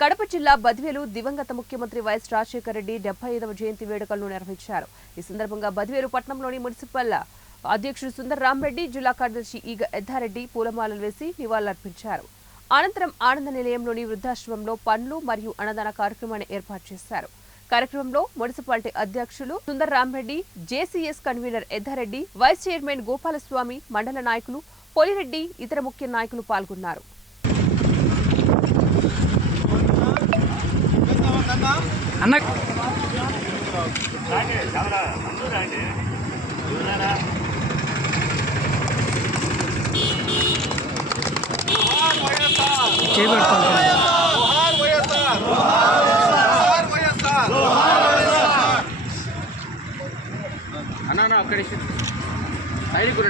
కడప జిల్లా బద్వేలు దివంగత ముఖ్యమంత్రి వైఎస్ రాజశేఖర రెడ్డి 75వ జయంతి వేడుకలను నిర్వహించారు. ఈ సందర్భంగా బద్వేలు పట్టణంలోని మున్సిపల్ అధ్యక్షుడు సుందర్ రామరెడ్డి, జిల్లా కార్యదర్శి ఈగ ఎద్దారెడ్డి పూలమాలలు వేసి నివాళులర్పించారు. అనంతరం ఆనంద నిలయంలోని వృద్ధాశ్రమంలో పండ్లు మరియు అన్నదాన కార్యక్రమాన్ని ఏర్పాటు చేశారు. కార్యక్రమంలో మున్సిపాలిటీ అధ్యక్షులు Sundar Ramareddy, JCS convener Yeddareddy, vice chairman Gopalaswamy, మండల నాయకులు పోలిరెడ్డి, ఇతర ముఖ్య నాయకులు పాల్గొన్నారు. అన్న అక్కడ సైడ్ కూడా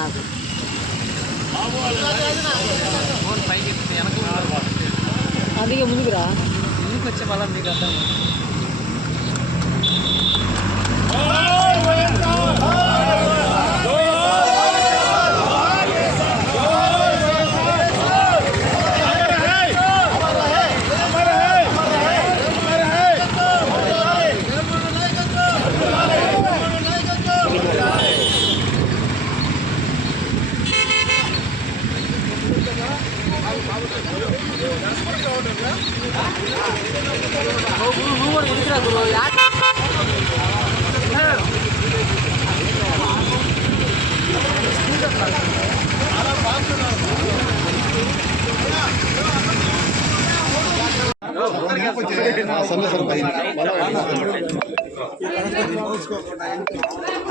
నాకు అందుకే ముందుకురా ముందుకు వచ్చే వాళ్ళ మీకు అర్థం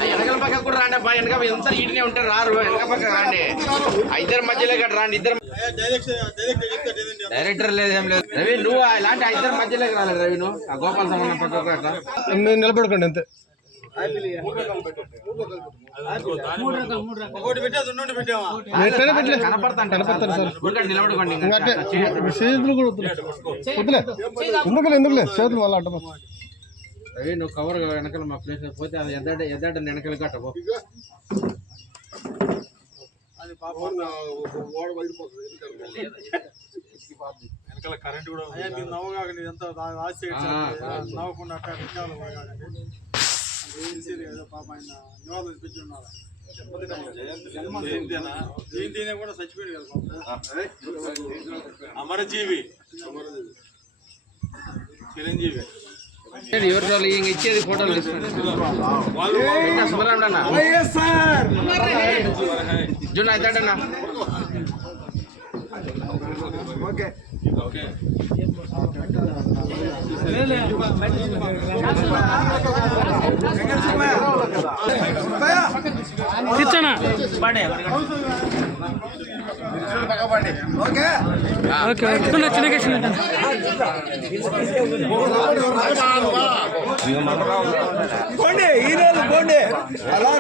వెనకల పక్క కూడా రాండి అబ్బా. వెనక ఎంత ఈడనే ఉంటారు రారు. వెనక పక్క రాండి. ఇద్దరు మధ్యలో రాండి. ఇద్దరు డైరెక్టర్ లేదు, ఏం లేదు. రవి నువ్వు ఇలాంటి ఇద్దరు మధ్యలోకి రాలేదు. రవి నువ్వు ఆ గోపాల సంబంధం పక్క అట్లా నిలబడుకోండి అంతే. కనపడతాను సార్. నిలబడుకోండి. ఎందుకులే చేతులు మళ్ళీ అడ్డ. రవి నువ్వు కవర్ వెనకాల మా ప్లేస్ పోతే అది ఎద్దాట వెనకాల కట్టబో. వెనకాల కరెంట్ కూడా నవ్వగా ఎంత నవ్వకుండా పాప ఆయన నివాళులు పెట్టి ఉన్నారు. జయంతినే కూడా చచ్చిపోయాడు కదా అమరజీవి చిరంజీవి. ఎవరు ఇచ్చేది ఫోటోలు జూన్ అవుతాడన్నా. అలా